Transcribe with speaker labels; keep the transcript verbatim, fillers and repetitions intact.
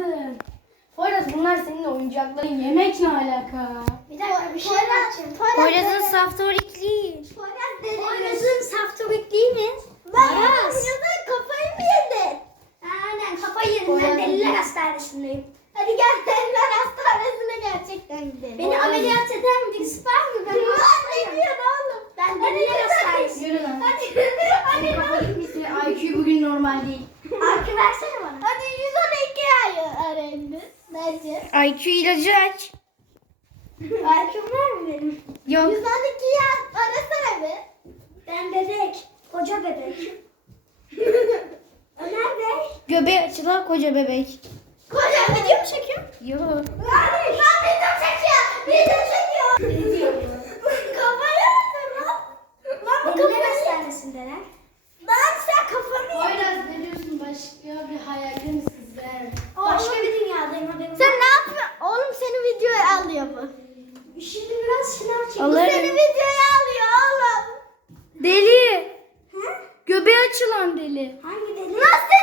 Speaker 1: mısın? Poyraz bunlar senin oyuncakların. Yemek ne alaka?
Speaker 2: Bir dakika bir şey anlatacağım.
Speaker 3: Poyraz'ın saftorikli.
Speaker 2: Poyraz dedi. Poyraz'ın saftorikli mi? Ben Poyraz'ın kafayı mı yedin? Aynen kafayı yedim. Ben deliler hastanesindeyim. Hadi gel deliler hastanesine gerçekten gidelim. Beni ameliyat eden birisi var mı? Ben hastayım. Ne diyorsun oğlum? Ben deliler hastanesindeyim.
Speaker 1: Yürü lan.
Speaker 2: Hadi.
Speaker 1: Senin kafa gitmişsin. I Q bugün normal değil.
Speaker 2: Arka versene bana. Hadi yüz on iki ay öğrendi. Bence.
Speaker 3: I Q ilacı aç.
Speaker 2: Arkım var mı benim?
Speaker 3: Yok.
Speaker 2: yüz on iki ya. Arasana be. Ben bebek. Koca bebek. Ömer Bey.
Speaker 3: Göbeği açılan koca bebek.
Speaker 2: Koca video mu çekiyor?
Speaker 3: Yok.
Speaker 2: Abi ben video çekiyor. Video çekiyor. Ne diyor bu? Kafayı yaptın lan. Lan bu kafayı. Hastanesindeler. Lan sen kafanı yedin.
Speaker 1: Poyraz ne diyorsun? Başka bir hayalde misin sen?
Speaker 2: Başka bir dünyadayım haberim. Sen ne yapıyorsun? Oğlum seni videoya alıyor bu. Şimdi biraz şınav çek. Bu
Speaker 3: Alırım.
Speaker 2: seni videoya alıyor oğlum.
Speaker 3: Deli. Göbeği açılan deli.
Speaker 2: Hangi deli? Nasıl